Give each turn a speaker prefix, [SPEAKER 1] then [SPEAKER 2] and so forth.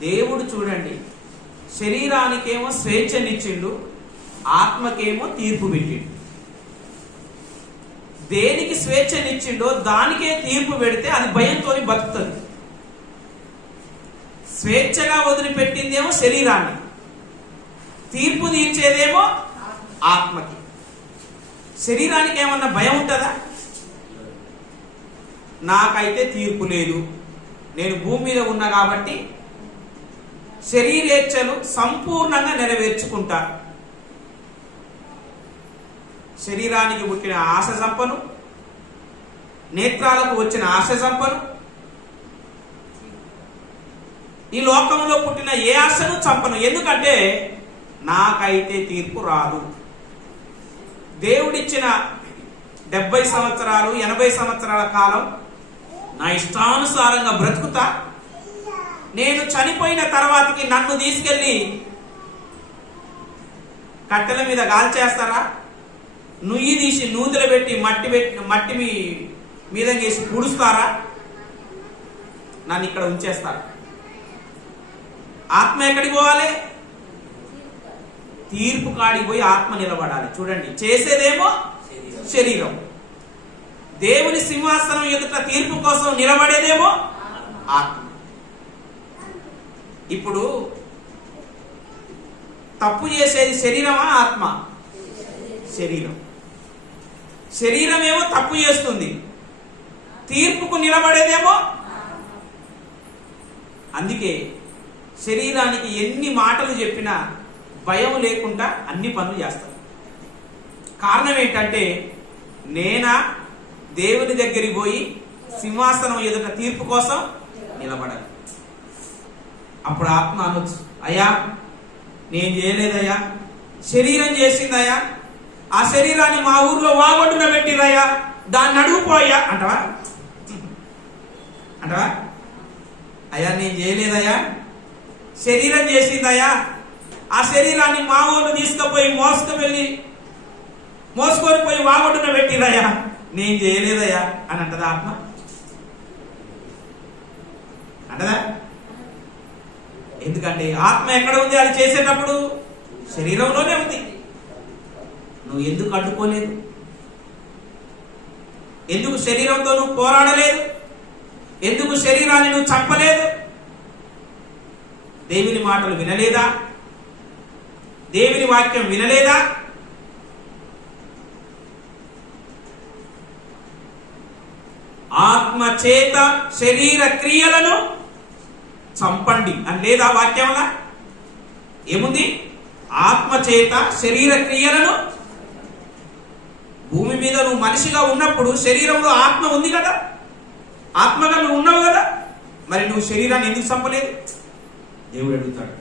[SPEAKER 1] దేవుడు చూడండి శరీరానికేమో స్వేచ్ఛనిచ్చిండు ఆత్మకేమో తీర్పు పెట్టిండు. దేనికి స్వేచ్ఛనిచ్చిండో దానికే తీర్పు పెడితే అది భయంతో బతుకుతుంది. స్వేచ్ఛగా వదిలిపెట్టిందేమో శరీరాన్ని. తీర్పు తీర్చేదేమో ఆత్మకి. శరీరానికి ఏమన్నా భయం ఉంటుందా? నాకైతే తీర్పు లేదు. నేను భూమి మీద ఉన్నా కాబట్టి శరీరేచ్ఛలు సంపూర్ణంగా నెరవేర్చుకుంటా శరీరానికి పుట్టిన ఆశ సంపను నేత్రాలకు వచ్చిన ఆశ సంపను ఈ లోకంలో పుట్టిన ఏ ఆశను చంపను. ఎందుకంటే నాకైతే తీర్పు రాదు. దేవుడిచ్చిన డెబ్బై సంవత్సరాలు ఎనభై సంవత్సరాల కాలం నా ఇష్టానుసారంగా బ్రతుకుతా. నేను చనిపోయిన తర్వాతకి నన్ను తీసుకెళ్ళి కట్టెల మీద గాల్చేస్తారా నుయ్యి తీసి నూతులు పెట్టి మట్టి పెట్టి మట్టి మీ మీద చేసి పుడుస్తారా నన్ను ఇక్కడ ఉంచేస్తారు. ఆత్మ ఎక్కడికి పోవాలి? తీర్పు కాడికి పోయి ఆత్మ నిలబడాలి. చూడండి చేసేదేమో శరీరం. దేవుని సింహాసనం ఎదుట తీర్పు కోసం నిలబడేదేమో ఆత్మ. ఇప్పుడు తప్పు చేసేది శరీరమా ఆత్మ? శరీరం. శరీరం ఏమో తప్పు చేస్తుంది. తీర్పుకు నిలబడేదేమో అందుకే శరీరానికి ఎన్ని మాటలు చెప్పినా భయం లేకుండా అన్ని పనులు చేస్తాం. కారణం ఏంటంటే నేనా దేవుని దగ్గరికి పోయి సింహాసనం ఎదుట తీర్పు కోసం నిలబడాలి. అప్పుడు ఆత్మ అనొచ్చు. అయ్యా నేను చేయలేదయ్యా. శరీరం చేసిందయ్యా. ఆ శరీరాన్ని మా ఊర్లో వాగొడ్డున పెట్టిరయ్యా దాన్ని అడుగుపోయా అంటవా? అంటవా? అయ్యా నేను చేయలేదయ్యా. శరీరం చేసిందయ్యా. ఆ శరీరాన్ని మా ఊరు తీసుకుపోయి మోసుకు వెళ్ళి మోసుకొని పోయి వాగొడ్డున పెట్టిరయ్యా నేను చేయలేదయ్యా. అని అంటదా ఆత్మ? అంటదా? ఎందుకంటే ఆత్మ ఎక్కడ ఉంది? అది చేసేటప్పుడు శరీరంలోనే ఉంది. నువ్వు ఎందుకు అడ్డుకోలేదు? ఎందుకు శరీరంతో నువ్వు పోరాడలేదు? ఎందుకు శరీరాన్ని నువ్వు చంపలేదు? దేవుని మాటలు వినలేదా? దేవుని వాక్యం వినలేదా? ఆత్మ చేత శరీర క్రియలను చంపండి అని లేదా వాక్యంలా ఏముంది? ఆత్మచేత శరీర క్రియలను భూమి మీద నువ్వు మనిషిగా ఉన్నప్పుడు శరీరంలో ఆత్మ ఉంది కదా? ఆత్మగా నువ్వు ఉన్నావు కదా? మరి నువ్వు శరీరాన్ని ఎందుకు చంపలేదు? దేవుడు అడుగుతాడు.